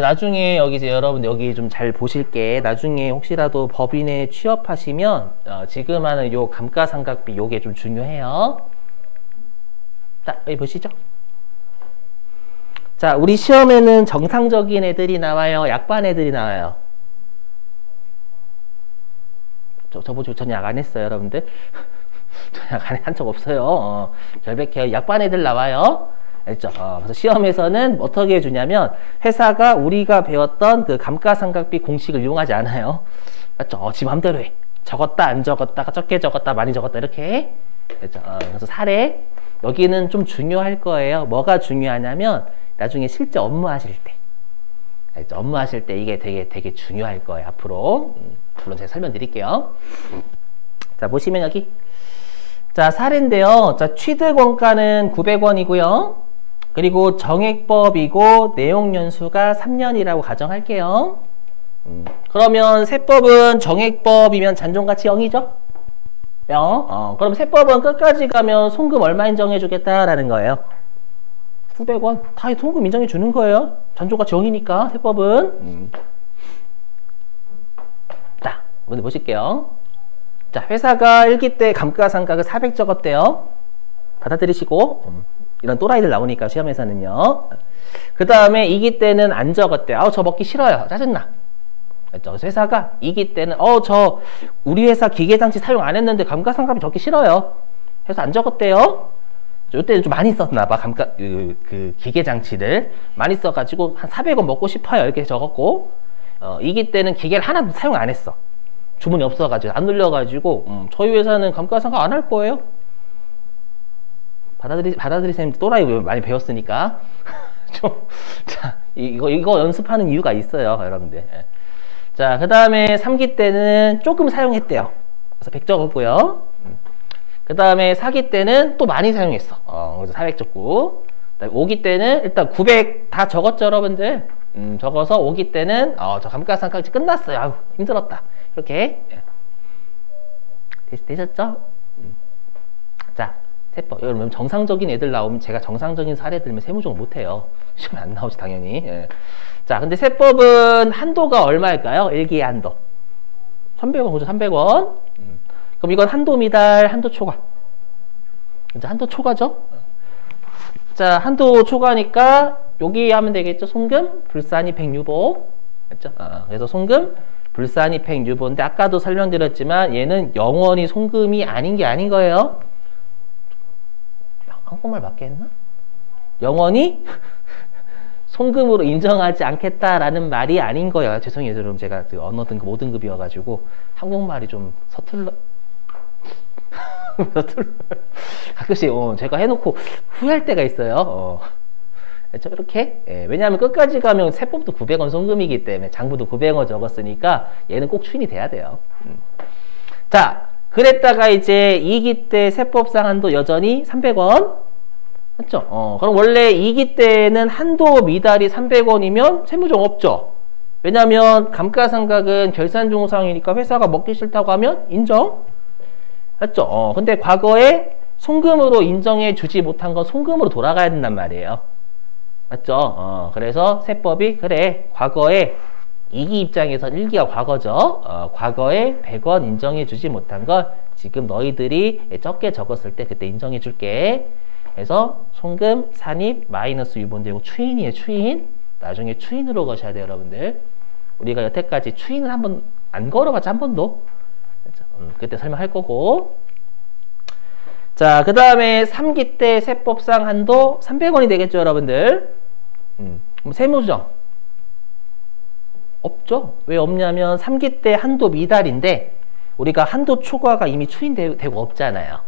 이제 나중에 여기 이제 여러분 여기 좀 잘 보실게. 나중에 혹시라도 법인에 취업하시면 지금 하는 요 감가상각비 요게 좀 중요해요. 자, 여기 보시죠. 자, 우리 시험에는 정상적인 애들이 나와요? 약반 애들이 나와요? 저보고 전 약 안 했어요, 여러분들. 저 약 안 한 적 없어요. 결백해요. 약반 애들 나와요. 알죠? 그래서 시험에서는 어떻게 해주냐면 회사가 우리가 배웠던 그 감가상각비 공식을 이용하지 않아요. 맞죠? 지 맘대로 해. 적었다, 안 적었다, 적게 적었다, 많이 적었다 이렇게 해. 알죠? 그래서 사례 여기는 좀 중요할 거예요. 뭐가 중요하냐면 나중에 실제 업무하실 때, 알죠? 업무하실 때 이게 되게 중요할 거예요. 앞으로 물론 제가 설명드릴게요. 자, 보시면 여기 자, 사례인데요. 자, 취득 원가는 900원이고요. 그리고 정액법이고 내용 연수가 3년이라고 가정할게요. 그러면 세법은 정액법이면 잔존가치 0이죠? 0. 그럼 세법은 끝까지 가면 송금 얼마 인정해 주겠다라는 거예요? 900원. 다 송금 인정해 주는 거예요. 잔존가치 0이니까 세법은. 자, 먼저 보실게요. 자, 회사가 1기 때 감가상각을 400 적었대요. 받아들이시고 이런 또라이들 나오니까 시험에서는요. 그 다음에 2기 때는 안 적었대요. 저 먹기 싫어요. 짜증나. 그래서 회사가 2기 때는 우리 회사 기계장치 사용 안 했는데 감가상각이 적기 싫어요. 해서 안 적었대요. 이때는 좀 많이 썼나 봐. 그 기계장치를 많이 써가지고 한 400원 먹고 싶어요. 이렇게 적었고 2기 때는 기계를 하나도 사용 안 했어. 주문이 없어가지고 안 눌려가지고 저희 회사는 감가상각 안 할 거예요. 받아들이세요. 또라이 많이 배웠으니까 자, 이거 연습하는 이유가 있어요, 여러분들. 자, 그 다음에 3기 때는 조금 사용했대요. 그래서 100 적었고요. 그 다음에 4기 때는 또 많이 사용했어. 그래서 400 적고. 5기 때는 일단 900 다 적었죠, 여러분들. 적어서 5기 때는 저 감가상각이 끝났어요. 아유, 힘들었다. 이렇게 되셨죠? 자, 세법. 여러분 정상적인 애들 나오면 제가 정상적인 사례 들면 세무조금 못해요. 시험에 안 나오지 당연히. 자, 근데 세법은 한도가 얼마일까요? 1기의 한도 300원. 그죠? 300원. 그럼 이건 한도 미달, 한도 초과. 이제 한도 초과죠? 자, 한도 초과니까 여기 하면 되겠죠? 송금, 불산이 100유보. 맞죠? 그래서 송금, 불산이 100유보인데 아까도 설명드렸지만 얘는 영원히 송금이 아닌 게 아닌 거예요. 한국말 맞게 했나? 영원히 송금으로 인정하지 않겠다라는 말이 아닌 거예요. 죄송해요. 여러분 제가 그 언어 등급 5등급이어가지고 한국말이 좀 서툴러 가끔씩 제가 해놓고 후회할 때가 있어요. 이렇게 왜냐하면 끝까지 가면 세법도 900원 송금이기 때문에 장부도 900원 적었으니까 얘는 꼭 추인이 돼야 돼요. 자, 그랬다가 이제 2기 때 세법상 한도 여전히 300원 맞죠? 그럼 원래 2기 때는 한도 미달이 300원이면 세무조금 없죠. 왜냐하면 감가상각은 결산종사항이니까 회사가 먹기 싫다고 하면 인정 맞죠? 근데 과거에 송금으로 인정해 주지 못한 건 송금으로 돌아가야 된단 말이에요. 맞죠? 그래서 세법이 그래 과거에 2기 입장에서 1기가 과거죠. 과거에 100원 인정해 주지 못한 건 지금 너희들이 적게 적었을 때 그때 인정해 줄게. 그래서 송금, 산입, 마이너스 유보인데 추인이에요. 추인. 나중에 추인으로 거셔야 돼요, 여러분들. 우리가 여태까지 추인을 한번 안 걸어봤지 한 번도. 그때 설명할 거고. 자, 그 다음에 3기 때 세법상 한도 300원이 되겠죠, 여러분들. 세무조정 없죠? 왜 없냐면 3기 때 한도 미달인데 우리가 한도 초과가 이미 추인되고 없잖아요.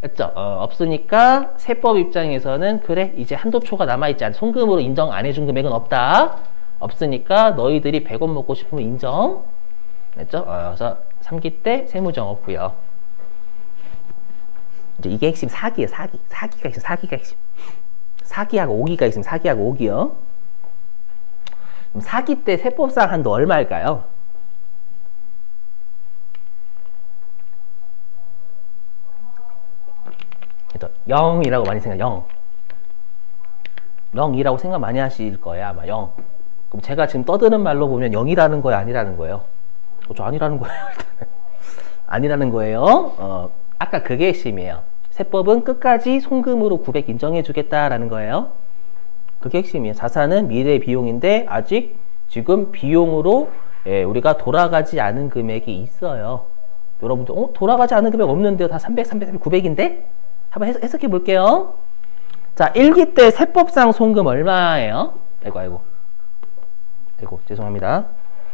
맞죠? 없으니까 세법 입장에서는 그래 이제 한도 초과 남아있지 않아. 송금으로 인정 안 해준 금액은 없다. 없으니까 너희들이 100원 먹고 싶으면 인정. 맞죠? 그래서 3기 때 세무조정 없고요. 이제 이게 핵심 4기예요. 4기가 핵심. 4기가 핵심. 4기하고 5기가 있으면 4기하고 5기요. 그럼 4기 때 세법상 한도 얼마일까요? 그래서 0이라고 많이 생각. 0이라고 생각 많이 하실 거예요. 아마 0. 그럼 제가 지금 떠드는 말로 보면 0이라는 거예요, 아니라는 거예요? 저 아니라는 거예요. 아니라는 거예요. 아까 그게 핵심이에요. 세법은 끝까지 송금으로 900 인정해 주겠다라는 거예요. 그게 핵심이에요. 자산은 미래 비용인데 아직 지금 비용으로 우리가 돌아가지 않은 금액이 있어요. 여러분들 돌아가지 않은 금액 없는데요. 다 300, 300, 900인데? 한번 해석해 볼게요. 자, 1기 때 세법상 송금 얼마예요? 아이고 죄송합니다.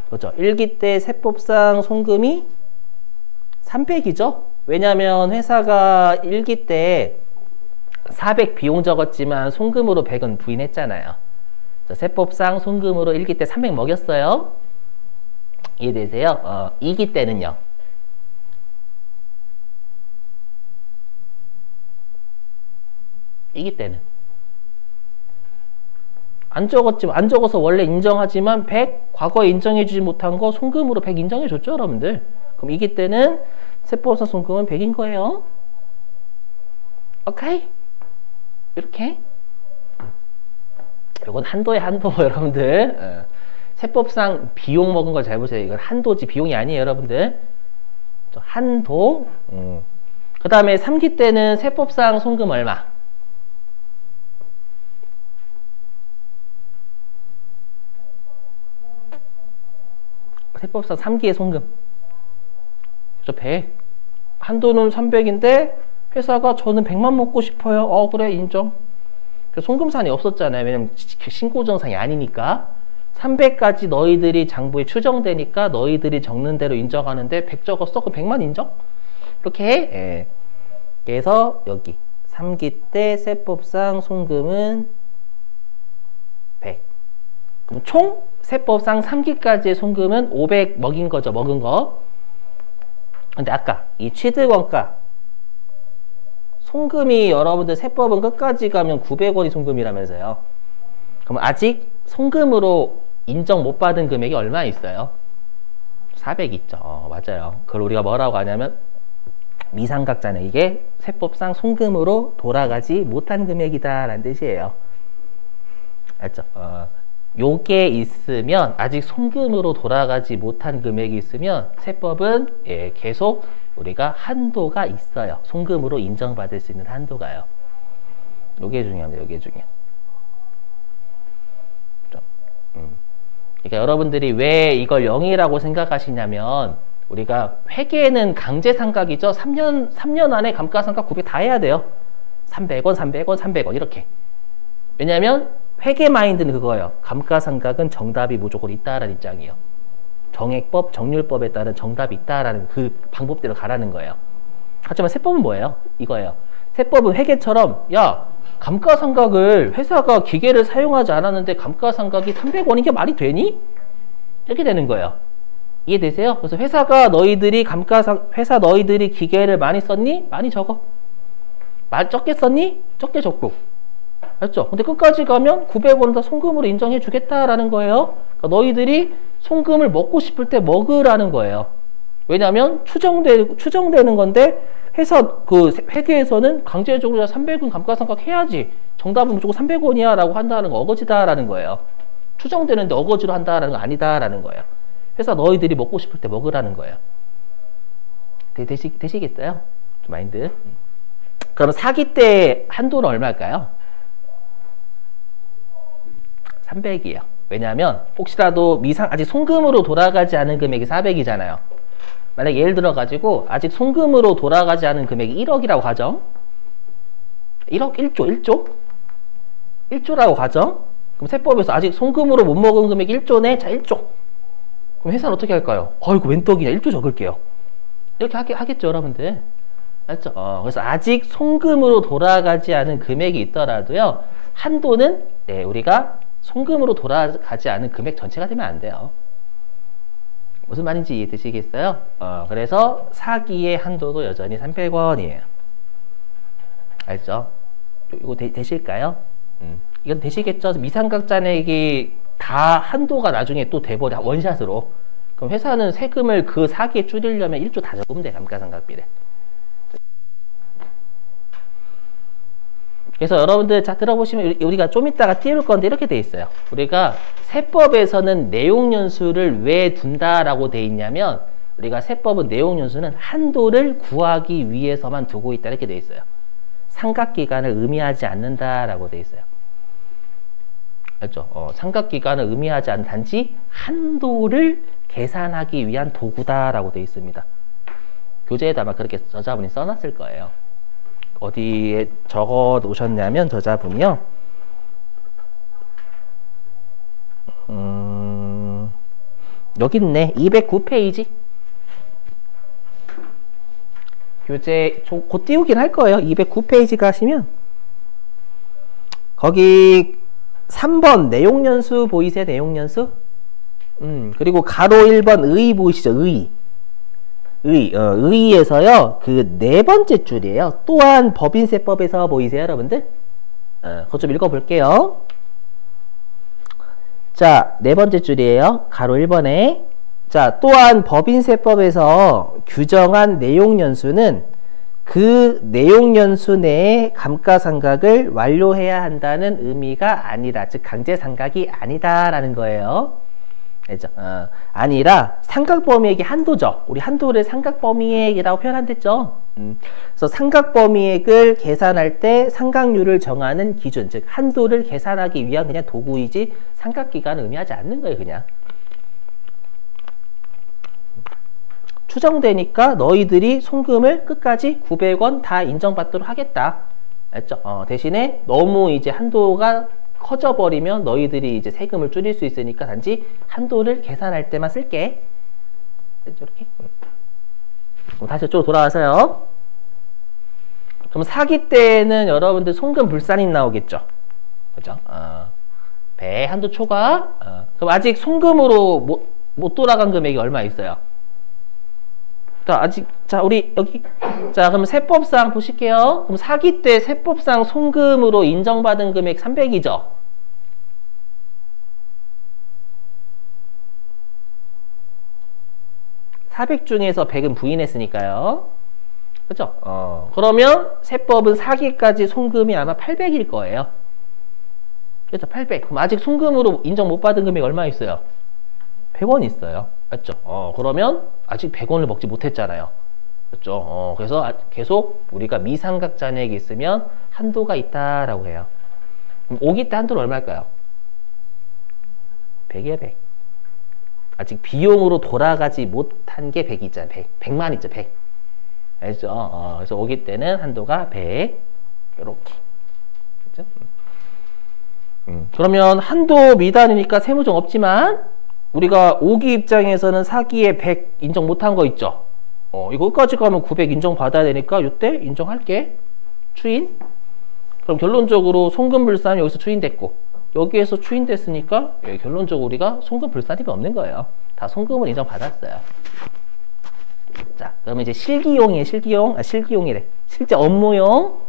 그렇죠. 1기 때 세법상 송금이 300이죠. 왜냐하면 회사가 1기 때 400 비용 적었지만 송금으로 100은 부인했잖아요. 자, 세법상 송금으로 1기 때 300 먹였어요. 이해되세요? 2기 때는요. 2기 때는 안 적어서 원래 인정하지만 100 과거에 인정해주지 못한 거 송금으로 100 인정해줬죠, 여러분들. 그럼 2기 때는 세법상 송금은 100인 거예요. 오케이? 이렇게. 이건 한도의 한도, 여러분들. 세법상 비용 먹은 걸 잘 보세요. 이건 한도지 비용이 아니에요, 여러분들. 한도. 그 다음에 3기 때는 세법상 송금 얼마? 세법상 3기의 송금. 그죠? 100. 한도는 300인데 회사가 저는 100만 먹고 싶어요. 그래, 인정. 송금산이 없었잖아요. 왜냐면 신고정상이 아니니까. 300까지 너희들이 장부에 추정되니까 너희들이 적는 대로 인정하는데 100 적었어? 그럼 100만 인정? 이렇게 해. 예. 그래서 여기 3기 때 세법상 송금은 100. 그럼 총 세법상 3기까지의 송금은 500 먹인 거죠. 먹은 거. 근데 아까 이 취득원가 송금이 여러분들 세법은 끝까지 가면 900원이 송금이라면서요. 그럼 아직 송금으로 인정 못 받은 금액이 얼마 있어요? 400 있죠. 맞아요. 그걸 우리가 뭐라고 하냐면 미상각자네. 이게 세법상 송금으로 돌아가지 못한 금액이다 라는 뜻이에요. 알죠? 요게 있으면 아직 송금으로 돌아가지 못한 금액이 있으면 세법은 계속 우리가 한도가 있어요. 송금으로 인정받을 수 있는 한도가요. 요게 중요합니다. 요게 중요해요. 그러니까 여러분들이 왜 이걸 0이라고 생각하시냐면 우리가 회계는 강제상각이죠. 3년 안에 감가상각 900 다 해야 돼요. 300원, 300원, 300원 이렇게. 왜냐하면 회계 마인드는 그거예요. 감가상각은 정답이 무조건 있다라는 입장이에요. 정액법, 정률법에 따른 정답이 있다라는 그 방법대로 가라는 거예요. 하지만 세법은 뭐예요? 이거예요. 세법은 회계처럼 야, 감가상각을 회사가 기계를 사용하지 않았는데 감가상각이 300원인 게 말이 되니? 이렇게 되는 거예요. 이해되세요? 그래서 회사가 너희들이 회사 너희들이 기계를 많이 썼니? 많이 적어. 적게 썼니? 적게 적고. 알죠? 근데 끝까지 가면 900원 다 송금으로 인정해 주겠다라는 거예요. 그러니까 너희들이 송금을 먹고 싶을 때 먹으라는 거예요. 왜냐하면 추정되는 건데 회사 그 회계에서는 강제적으로 300원 감가상각 해야지. 정답은 무조건 300원이야 라고 한다는 거 어거지다라는 거예요. 추정되는데 어거지로 한다라는 거 아니다라는 거예요. 회사 너희들이 먹고 싶을 때 먹으라는 거예요. 되시겠어요? 좀 마인드. 그럼 4기 때 한도는 얼마일까요? 300이에요. 왜냐하면 혹시라도 아직 송금으로 돌아가지 않은 금액이 400이잖아요. 만약에 예를 들어 가지고 아직 송금으로 돌아가지 않은 금액이 1억이라고 가정. 1억 1조라고 가정. 그럼 세법에서 아직 송금으로 못 먹은 금액이 1조네. 자, 1조. 그럼 회사는 어떻게 할까요? 이거 웬 떡이냐. 1조 적을게요. 이렇게 하겠죠, 여러분들. 맞죠? 그래서 아직 송금으로 돌아가지 않은 금액이 있더라도요. 한도는 우리가 송금으로 돌아가지 않은 금액 전체가 되면 안 돼요. 무슨 말인지 이해되시겠어요? 그래서 4기의 한도도 여전히 300원이에요. 알죠? 이거 되실까요? 이건 되시겠죠? 미상각자액이 다 한도가 나중에 또 돼버려. 원샷으로. 그럼 회사는 세금을 그 4기에 줄이려면 1조 다 적으면 돼. 감가상각비를. 그래서 여러분들 자 들어보시면 우리가 좀 이따가 띄울 건데 이렇게 돼 있어요. 우리가 세법에서는 내용연수를 왜 둔다라고 돼 있냐면 우리가 세법은 내용연수는 한도를 구하기 위해서만 두고 있다 이렇게 돼 있어요. 삼각기간을 의미하지 않는다라고 돼 있어요. 알죠? 삼각기간을 의미하지 않는 단지 한도를 계산하기 위한 도구다라고 돼 있습니다. 교재에다 아마 그렇게 저자분이 써놨을 거예요. 어디에 적어 놓으셨냐면 저자분이요. 여기 있네. 209페이지. 교재 곧 띄우긴 할 거예요. 209페이지 가시면 거기 3번 내용연수 보이세요? 내용연수? 그리고 가로 1번 의 보이시죠? 의에서요. 그 네 번째 줄이에요. 또한 법인세법에서 보이세요, 여러분들? 그거 좀 읽어볼게요. 자, 네 번째 줄이에요. 가로 1번에. 자, 또한 법인세법에서 규정한 내용연수는 그 내용연수 내에 감가상각을 완료해야 한다는 의미가 아니라, 즉 강제상각이 아니다라는 거예요. 알죠? 아니라 삼각범위액의 한도죠. 우리 한도를 삼각범위액이라고 표현한댔죠. 그래서 삼각범위액을 계산할 때 삼각률을 정하는 기준, 즉 한도를 계산하기 위한 그냥 도구이지 삼각기간을 의미하지 않는 거예요. 그냥 추정되니까 너희들이 송금을 끝까지 900원 다 인정받도록 하겠다. 알죠? 대신에 너무 이제 한도가 커져버리면 너희들이 이제 세금을 줄일 수 있으니까 단지 한도를 계산할 때만 쓸게. 이렇게. 다시 이쪽으로 돌아와서요. 그럼 사기 때는 여러분들 송금 불산이 나오겠죠. 그죠? 배 한도 초과. 그럼 아직 송금으로 못 돌아간 금액이 얼마 있어요? 자, 우리 여기. 자, 그럼 세법상 보실게요. 그럼 사기 때 세법상 송금으로 인정받은 금액 300이죠? (400) 중에서 100은 부인했으니까요. 그죠? 그러면 세법은 사기까지 송금이 아마 800일 거예요. 그죠? 800. 그럼 아직 송금으로 인정 못 받은 금액 얼마 있어요? 100원 있어요. 맞죠? 그러면 아직 100원을 먹지 못했잖아요. 그렇죠? 그래서 계속 우리가 미삼각 잔액이 있으면 한도가 있다라고 해요. 그럼 5기 때 한도는 얼마일까요? 100이에요, 100. 아직 비용으로 돌아가지 못한 게 100이잖아요. 100만 있죠, 100. 알죠? 그래서 5기 때는 한도가 100. 이렇게. 그렇죠? 그러면 한도 미단이니까 세무정 없지만 우리가 5기 입장에서는 사기에 100 인정 못한 거 있죠? 이거 끝까지 가면 900 인정받아야 되니까 이때 인정할게. 추인. 그럼 결론적으로 송금불산이 여기서 추인됐고 여기에서 추인됐으니까 결론적으로 우리가 송금불산이 없는 거예요. 다 송금을 인정받았어요. 자, 그러면 이제 실기용이에요. 실기용이래. 실제 업무용.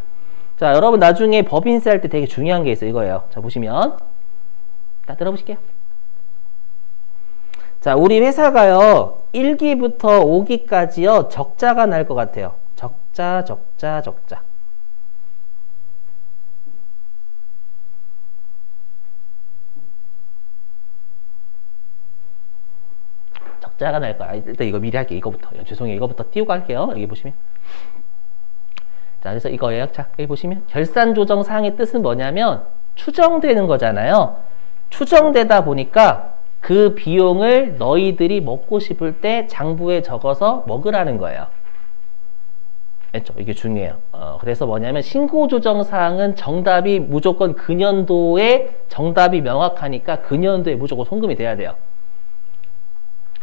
자, 여러분 나중에 법인세 할 때 되게 중요한 게 있어요. 이거예요. 자, 보시면 다 들어보실게요. 자, 우리 회사가요 1기부터 5기까지요 적자가 날 것 같아요. 적자. 적자가 날 거야. 일단 이거 미리 할게요. 이거부터. 죄송해요. 이거부터 띄우고 할게요. 여기 보시면. 자, 그래서 이거예요. 자, 여기 보시면 결산조정 사항의 뜻은 뭐냐면 추정되는 거잖아요. 추정되다 보니까 그 비용을 너희들이 먹고 싶을 때 장부에 적어서 먹으라는 거예요. 맞죠? 이게 중요해요. 그래서 뭐냐면 신고조정사항은 정답이 무조건 그 년도에 정답이 명확하니까 그 년도에 무조건 송금이 돼야 돼요.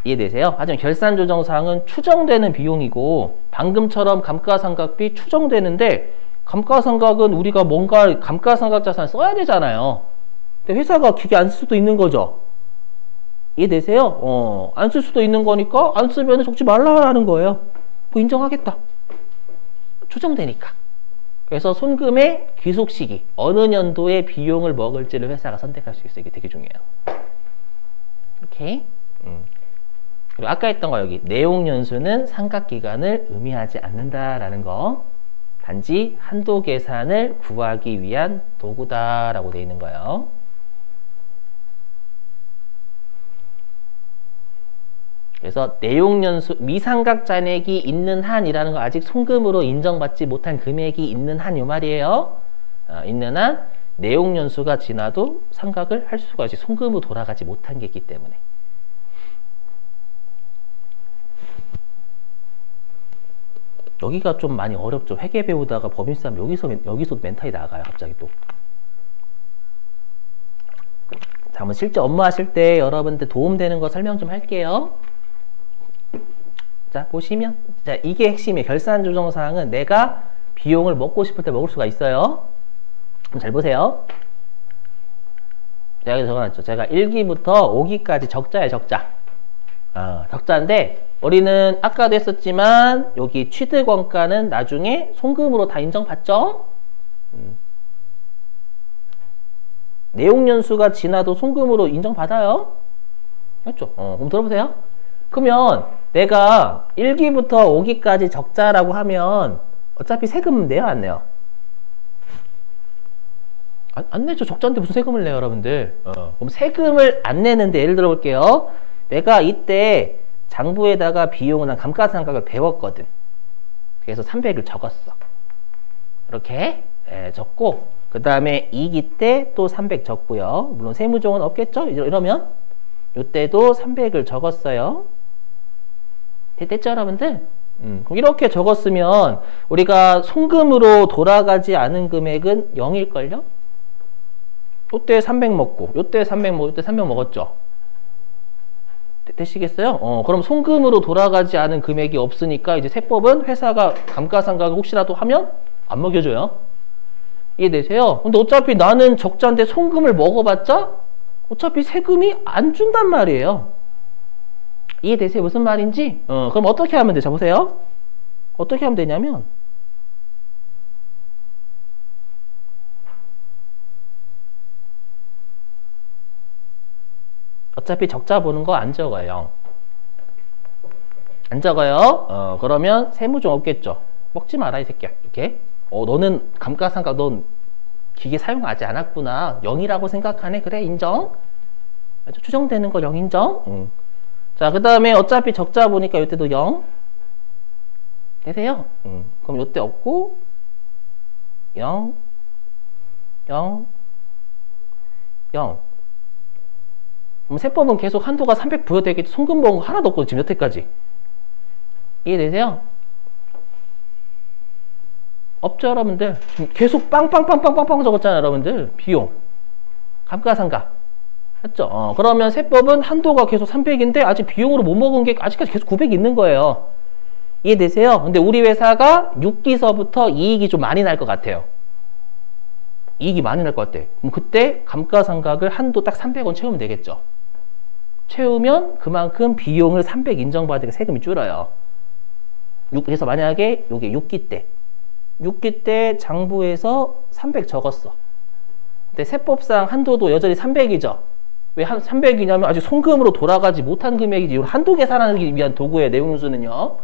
이해되세요? 하지만 결산조정사항은 추정되는 비용이고 방금처럼 감가상각비 추정되는데 감가상각은 우리가 뭔가 감가상각자산을 써야 되잖아요. 근데 회사가 기계 안 쓸 수도 있는 거죠. 이해되세요? 안 쓸 수도 있는 거니까 안 쓰면 적지 말라는 거예요. 뭐 인정하겠다. 추정되니까. 그래서 손금의 귀속 시기, 어느 년도에 비용을 먹을지를 회사가 선택할 수 있어요. 이게 되게 중요해요. 이렇게. 그리고 아까 했던 거 여기 내용연수는 삼각기간을 의미하지 않는다라는 거 단지 한도 계산을 구하기 위한 도구다라고 되어 있는 거예요. 그래서 내용연수 미삼각 잔액이 있는 한이라는 거 아직 송금으로 인정받지 못한 금액이 있는 한 요 말이에요. 있는 한 내용연수가 지나도 삼각을 할 수가 있지 송금으로 돌아가지 못한 게 있기 때문에. 여기가 좀 많이 어렵죠. 회계 배우다가 법인세 하면 여기서 멘탈이 나가요. 갑자기 또. 자, 한번 실제 업무하실 때 여러분들 도움되는 거 설명 좀 할게요. 자, 보시면 자, 이게 핵심이에요. 결산 조정 사항은 내가 비용을 먹고 싶을 때 먹을 수가 있어요. 잘 보세요. 제가 적어놨죠. 제가 1기부터 5기까지 적자예요. 적자. 적자인데 우리는 아까도 했었지만 여기 취득원가는 나중에 송금으로 다 인정받죠? 내용연수가 지나도 송금으로 인정받아요. 맞죠? 그럼 들어보세요. 그러면 내가 1기부터 5기까지 적자라고 하면 어차피 세금 내요? 안 내요? 안 내죠. 적자인데 무슨 세금을 내요, 여러분들? 그럼 세금을 안 내는데 예를 들어 볼게요. 내가 이때 장부에다가 비용은 한 감가상각을 배웠거든. 그래서 300을 적었어. 이렇게 적고 그 다음에 2기 때 또 300 적고요. 물론 세무종은 없겠죠? 이러면 이때도 300을 적었어요. 됐죠, 여러분들? 그럼 이렇게 적었으면 우리가 송금으로 돌아가지 않은 금액은 0일걸요? 요때 300 먹고 요때 300 먹고 요때 300 먹었죠? 되시겠어요? 그럼 송금으로 돌아가지 않은 금액이 없으니까 이제 세법은 회사가 감가상각을 혹시라도 하면 안 먹여줘요. 이해되세요? 근데 어차피 나는 적자인데 송금을 먹어봤자 어차피 세금이 안 준단 말이에요. 이해되세요? 무슨 말인지? 그럼 어떻게 하면 돼? 자, 보세요. 어떻게 하면 되냐면 어차피 적자 보는 거 안 적어요. 안 적어요. 그러면 세무종 없겠죠. 먹지 마라 이 새끼야. 이렇게. 너는 감가상각 넌 기계 사용하지 않았구나. 0이라고 생각하네. 그래 인정. 추정되는 거 0 인정. 자, 그 다음에 어차피 적자 보니까 이때도 0 되세요. 그럼 이때 없고 0 0 0. 그럼 세법은 계속 한도가 300 부여되겠지. 송금 먹은 거 하나도 없고 지금 여태까지. 이해되세요? 없죠, 여러분들? 지금 계속 빵빵빵빵빵빵 적었잖아요, 여러분들. 비용. 감가상각. 맞죠? 그러면 세법은 한도가 계속 300인데 아직 비용으로 못 먹은 게 아직까지 계속 900이 있는 거예요. 이해되세요? 근데 우리 회사가 6기서부터 이익이 좀 많이 날 것 같아요. 이익이 많이 날 것 같아. 그럼 그때 감가상각을 한도 딱 300원 채우면 되겠죠. 채우면 그만큼 비용을 300 인정받으니까 세금이 줄어요. 그래서 만약에 요게 6기 때 장부에서 300 적었어. 근데 세법상 한도도 여전히 300이죠. 왜 300이냐면 아직 송금으로 돌아가지 못한 금액이지. 한도 계산하기 위한 도구의 내용수는요.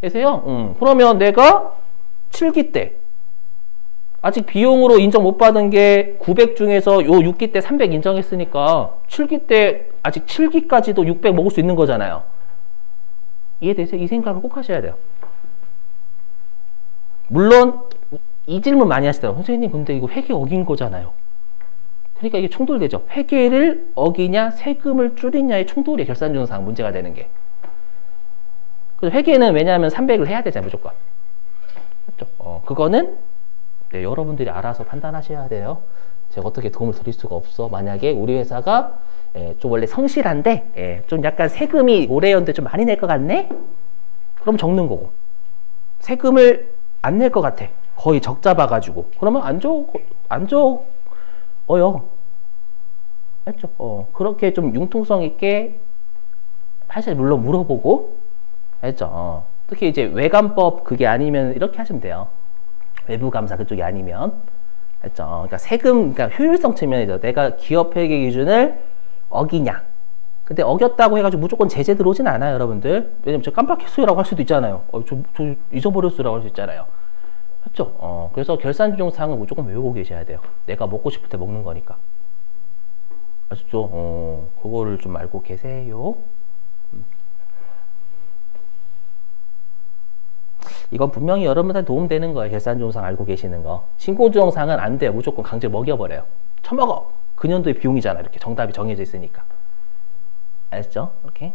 되세요? 그러면 내가 7기 때 아직 비용으로 인정 못 받은 게 900 중에서 요 6기 때 300 인정했으니까 7기 때 아직 7기까지도 600 먹을 수 있는 거잖아요. 이해되세요? 이 생각을 꼭 하셔야 돼요. 물론 이 질문 많이 하시더라고요. 선생님 근데 이거 회계 어긴 거잖아요. 그러니까 이게 충돌되죠. 회계를 어기냐 세금을 줄이냐의 충돌이 결산조정상 문제가 되는 게. 그래서 회계는 왜냐하면 300을 해야 되잖아요. 무조건. 그렇죠? 그거는 네, 여러분들이 알아서 판단하셔야 돼요. 제가 어떻게 도움을 드릴 수가 없어. 만약에 우리 회사가 좀 원래 성실한데 좀 약간 세금이 올해 연도에 좀 많이 낼 것 같네? 그럼 적는 거고. 세금을 안 낼 것 같아. 거의 적자 봐가지고. 그러면 안 적어요. 알죠? 그렇게 좀 융통성 있게 사실 물론 물어보고 알죠? 특히 이제 외감법 그게 아니면 이렇게 하시면 돼요. 외부감사 그쪽이 아니면 알죠? 그러니까 세금, 그러니까 효율성 측면이죠. 내가 기업 회계 기준을 어기냐. 근데 어겼다고 해가지고 무조건 제재 들어오진 않아요, 여러분들. 왜냐면 저 깜빡했어요라고 할 수도 있잖아요. 저 잊어버렸어요라고 할 수 있잖아요. 그렇죠? 그래서 결산준용사항은 무조건 외우고 계셔야 돼요. 내가 먹고 싶을 때 먹는 거니까. 아셨죠? 그거를 좀 알고 계세요. 이건 분명히 여러분한테 도움되는 거예요. 결산준용사항 알고 계시는 거. 신고준용사항은 안 돼요. 무조건 강제 먹여버려요. 처먹어. 그 년도의 비용이잖아. 이렇게 정답이 정해져 있으니까. 알았죠? 이렇게.